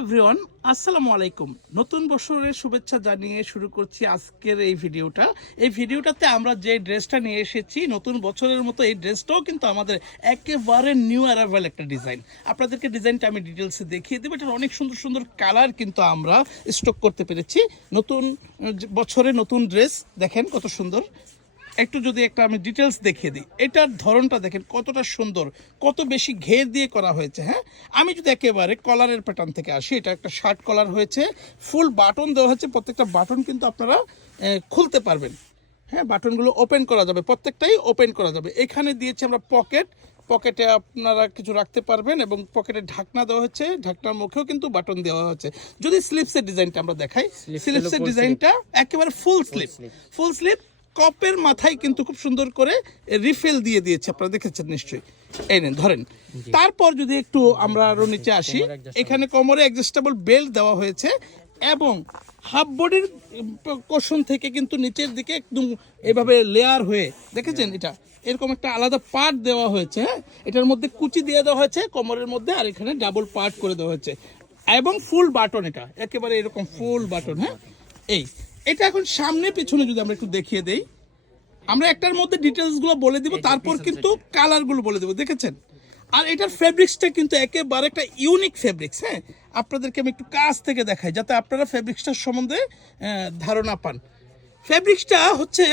Everyone, আসসালামু আলাইকুম। নতুন বছরের শুভেচ্ছা জানিয়ে শুরু করছি আজকের এই ভিডিওটা। এই ভিডিওটাতে আমরা যে ড্রেসটা নিয়ে এসেছি নতুন বছরের মতো, এই ড্রেসটাও কিন্তু আমাদের একেবারে নিউ অ্যারাইভাল একটা ডিজাইন। আপনাদেরকে ডিজাইনটা আমি ডিটেলসে দেখিয়ে দেবো। এটার অনেক সুন্দর সুন্দর কালার কিন্তু আমরা স্টক করতে পেরেছি। নতুন বছরে নতুন ড্রেস দেখেন কত সুন্দর। একটু যদি একটা আমি ডিটেলস দেখিয়ে দিই, এটার ধরনটা দেখেন কতটা সুন্দর, কত বেশি ঘের দিয়ে করা হয়েছে। হ্যাঁ, আমি যদি একেবারে কলারের প্যাটার্ন থেকে আসি, এটা একটা শার্ট কলার হয়েছে, ফুল বাটন দেওয়া হচ্ছে। প্রত্যেকটা বাটন কিন্তু আপনারা খুলতে পারবেন। হ্যাঁ, বাটনগুলো ওপেন করা যাবে, প্রত্যেকটাই ওপেন করা যাবে। এখানে দিয়েছি আমরা পকেটে আপনারা কিছু রাখতে পারবেন এবং পকেটে ঢাকনা দেওয়া হচ্ছে, ঢাকনার মুখেও কিন্তু বাটন দেওয়া হচ্ছে। যদি স্লিপসের ডিজাইনটা আমরা দেখাই, স্লিপসের ডিজাইনটা একেবারে ফুল স্লিপ কপের মাথায় কিন্তু খুব সুন্দর করে রিফিল দিয়ে দিয়েছে, আপনারা দেখেছেন নিশ্চয়ই। এই নেন ধরেন। তারপর যদি একটু আমরা আরো নিচে আসি, এখানে কোমরে অ্যাডজাস্টেবল বেল্ট দেওয়া হয়েছে এবং হাফ বডির কোশন থেকে কিন্তু নিচের দিকে একদম এভাবে লেয়ার হয়ে দেখেছেন, এটা এরকম একটা আলাদা পার্ট দেওয়া হয়েছে। হ্যাঁ, এটার মধ্যে কুচি দিয়ে দেওয়া হয়েছে কোমরের মধ্যে, আর এখানে ডাবল পার্ট করে দেওয়া হয়েছে এবং ফুল বাটন, এটা একেবারে এরকম ফুল বাটন। হ্যাঁ, এটা এখন সামনে পিছনে যদি আমরা একটু দেখিয়ে দেই, আমরা একটার মধ্যে ডিটেলসগুলো বলে দিব, তারপর কিন্তু কালারগুলো বলে দেবো। দেখেছেন, আর এটার ফেব্রিক্সটা কিন্তু একেবারে একটা ইউনিক ফেব্রিক্স। হ্যাঁ, আপনাদেরকে আমি একটু কাছ থেকে দেখাই যাতে আপনারা ফেব্রিক্সটার সম্বন্ধে ধারণা পান। ফেব্রিক্সটা হচ্ছে,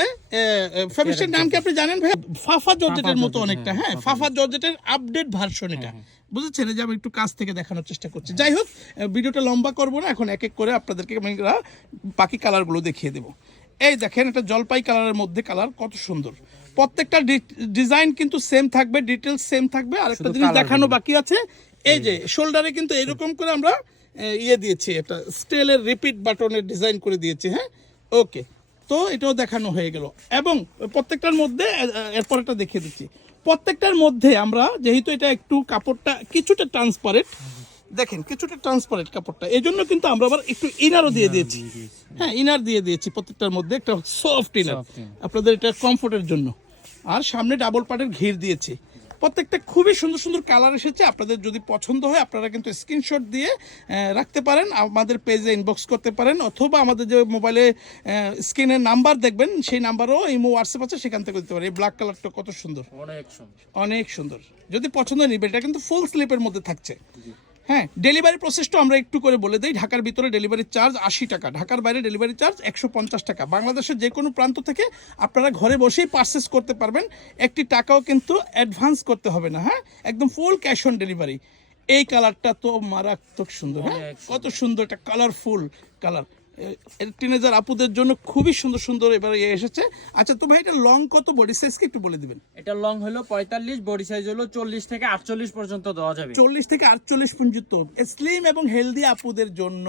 ফেব্রিক্সটার নাম কি আপনি জানেন ভাই? ফাফা জর্জেটের মতো অনেকটা। হ্যাঁ, ফাফা জর্জেটের আপডেট ভার্সন এটা। বুঝেছেন, যে আমি একটু কাছ থেকে দেখানোর চেষ্টা করছি। যাই হোক, ভিডিওটা লম্বা করবো না, এখন এক এক করে আপনাদেরকে আমরা বাকি কালারগুলো দেখিয়ে দেবো। এই দেখেন, এটা জলপাই কালারের মধ্যে কালার কত সুন্দর। প্রত্যেকটা ডিজাইন কিন্তু সেম থাকবে, ডিটেলস সেম থাকবে। আর একটা জিনিস দেখানো বাকি আছে, এই যে শোল্ডারে কিন্তু এরকম করে আমরা দিয়েছি, একটা স্টেলের রিপিট বাটনের ডিজাইন করে দিয়েছি। হ্যাঁ, ওকে, তো এটাও দেখানো হয়ে গেল। এবং প্রত্যেকটার মধ্যে এরপর একটা দেখিয়ে দিচ্ছি। প্রত্যেকটার মধ্যে আমরা যেহেতু এটা একটু কাপড়টা কিছুটা ট্রান্সপারেন্ট, দেখেন কিছুটা ট্রান্সপারেন্ট কাপড়টা, এই জন্য কিন্তু আমরা আবার একটু ইনারও দিয়ে দিয়েছি। হ্যাঁ, ইনার দিয়ে দিয়েছি প্রত্যেকটার মধ্যে, একটা সফট ইনার আপনাদের এটা কমফোর্টের জন্য। আর সামনে ডাবল পার্টের ঘির দিয়েছি। প্রত্যেকটা খুবই সুন্দর সুন্দর কালার এসেছে। আপনাদের যদি পছন্দ হয় আপনারা কিন্তু স্ক্রিনশট দিয়ে রাখতে পারেন, আমাদের পেজে ইনবক্স করতে পারেন, অথবা আমাদের যে মোবাইলে স্ক্রিনের নাম্বার দেখবেন সেই নাম্বারও ইমো হোয়াটসঅ্যাপ আছে, সেখান থেকে দিতে পারেন। এই ব্ল্যাক কালারটা কত সুন্দর, অনেক সুন্দর। যদি পছন্দ নিবে, এটা কিন্তু ফুল স্লিপের মধ্যে থাকছে। হ্যাঁ, ডেলিভারি প্রসেসটা আমরা একটু করে বলে দিই। ঢাকার ভিতরে ডেলিভারি চার্জ 80 টাকা, ঢাকার বাইরে ডেলিভারি চার্জ 150 টাকা। বাংলাদেশের যে কোনো প্রান্ত থেকে আপনারা ঘরে বসেই পারচেস করতে পারবেন, একটি টাকাও কিন্তু অ্যাডভান্স করতে হবে না। হ্যাঁ, একদম ফুল ক্যাশ অন ডেলিভারি। এই কালারটা তো মারাত্মক সুন্দর। হ্যাঁ, কত সুন্দর একটা কালারফুল কালার, টিনেজার আপুদের জন্য খুবই সুন্দর সুন্দর এবার এসেছে। আচ্ছা, তো ভাই এটা লং কত, বডি সাইজ কি একটু বলে দিবেন? এটা লং হলো 45, বডি সাইজ হলো 40 থেকে 48 পর্যন্ত দেওয়া যাবে। 40 থেকে 48 পর্যন্ত স্লিম এবং হেলদি আপুদের জন্য,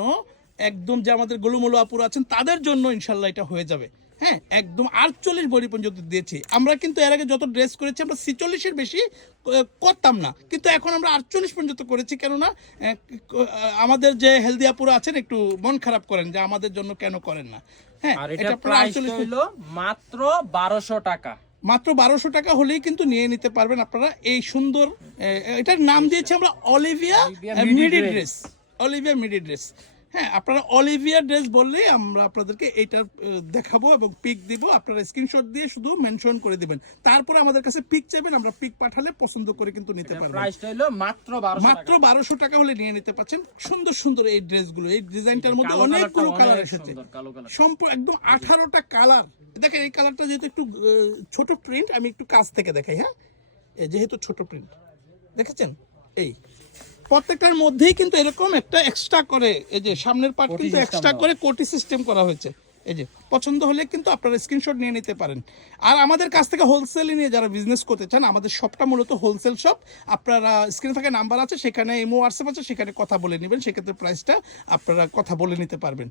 একদম যে আমাদের গোলুমোলু আপুরা আছেন তাদের জন্য ইনশাল্লাহ এটা হয়ে যাবে। হ্যাঁ, একদম 48 বডি পর্যন্ত দিয়েছি আমরা। কিন্তু এর আগে যত ড্রেস করেছি আমরা 46-এর বেশি করতাম না, কিন্তু এখন আমরা 48 পর্যন্ত করেছি। কেননা আমাদের যে হেলদি আপুরা আছেন একটু মন খারাপ করেন যে আমাদের জন্য কেন করেন না। হ্যাঁ, এটা প্রাইস হলো মাত্র 1200 টাকা। মাত্র 1200 টাকা হলেই কিন্তু নিয়ে নিতে পারবেন আপনারা এই সুন্দর। এটার নাম দিয়েছি আমরা অলিভিয়া মিডি ড্রেস, অলিভিয়া মিডি ড্রেস। হ্যাঁ, আপনারা অলিভিয়া ড্রেস বললেই আমরা আপনাদেরকে এইটা দেখাবো এবং পিক দিব। আপনারা স্ক্রিনশট দিয়ে শুধু মেনশন করে দিবেন, তারপরে আমাদের কাছে পিক চাইবেন, আমরা পিক পাঠালে পছন্দ করে কিন্তু নিতে পারবেন। প্রাইসটা হলো মাত্র 1200 টাকা হলে নিয়ে নিতে পারছেন। সুন্দর সুন্দর এই ড্রেসগুলো, এই ডিজাইনটার মধ্যে অনেকগুলো কালার এসেছে, একদম 18টা কালার। দেখেন, এই কালারটা যেহেতু একটু ছোট প্রিন্ট, আমি একটু কাছ থেকে দেখাই। হ্যাঁ, যেহেতু ছোট প্রিন্ট দেখেছেন, এই প্রত্যেকটার মধ্যেই কিন্তু এরকম একটা এক্সট্রা করে, এই যে সামনের পার্ট কিন্তু এক্সট্রা করে কোটি সিস্টেম করা হয়েছে। এই যে পছন্দ হলে কিন্তু আপনারা স্ক্রিনশট নিয়ে নিতে পারেন। আর আমাদের কাছ থেকে হোলসেলে নিয়ে যারা বিজনেস করতে চান, আমাদের শপটা মূলত হোলসেল শপ। আপনারা স্ক্রিনে থাকা নাম্বার আছে, সেখানে ইমো হোয়াটসঅ্যাপ আছে, সেখানে কথা বলে নেবেন, সেক্ষেত্রে প্রাইসটা আপনারা কথা বলে নিতে পারবেন।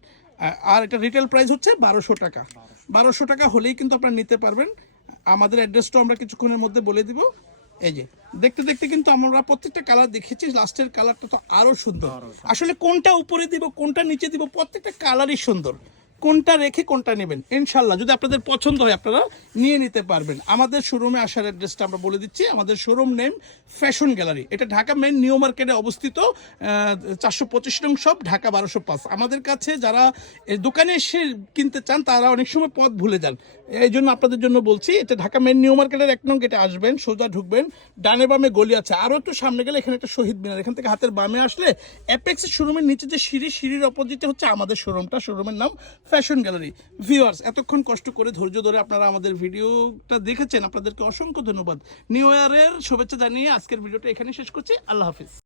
আর এটা রিটেল প্রাইস হচ্ছে 1200 টাকা। 1200 টাকা হলেই কিন্তু আপনারা নিতে পারবেন। আমাদের অ্যাড্রেসটাও আমরা কিছুক্ষণের মধ্যে বলে দিব। এই যে দেখতে দেখতে কিন্তু আমরা প্রত্যেকটা কালার দেখেছি, লাস্টের কালারটা তো আরো সুন্দর। আসলে কোনটা উপরে দিব কোনটা নিচে দিব, প্রত্যেকটা কালারই সুন্দর। কোনটা রেখে কোনটা নেবেন ইনশাল্লাহ যদি আপনাদের পছন্দ হয় আপনারা নিয়ে নিতে পারবেন। আমাদের শোরুমে আসার অ্যাড্রেসটা আমরা বলে দিচ্ছি। আমাদের শোরুম নেম ফ্যাশন গ্যালারি, এটা ঢাকা মেইন নিউ মার্কেটে অবস্থিত, 425 নং শপ, ঢাকা 1205। আমাদের কাছে যারা এই দোকানে এসে কিনতে চান তারা অনেক সময় পথ ভুলে যান, এই জন্য আপনাদের জন্য বলছি এটা ঢাকা মেইন নিউ মার্কেটের 1 নং গেটে আসবেন, সোজা ঢুকবেন, ডানে বামে গলি আছে, আরও একটু সামনে গেলে এখানে একটা শহীদ মিনার, এখান থেকে হাতের বামে আসলে অ্যাপেক্সের শোরুমের নিচে যে সিঁড়ির অপোজিটে হচ্ছে আমাদের শোরুমটা, শোরুমের নাম ফ্যাশন গ্যালারি। ভিউয়ার্স, এতক্ষণ কষ্ট করে ধৈর্য ধরে আপনারা আমাদের ভিডিওটা দেখেছেন, আপনাদেরকে অসংখ্য ধন্যবাদ। নিউ ইয়ারের শুভেচ্ছা জানিয়ে আজকের ভিডিওটা এখানে শেষ করছি। আল্লাহ হাফিজ।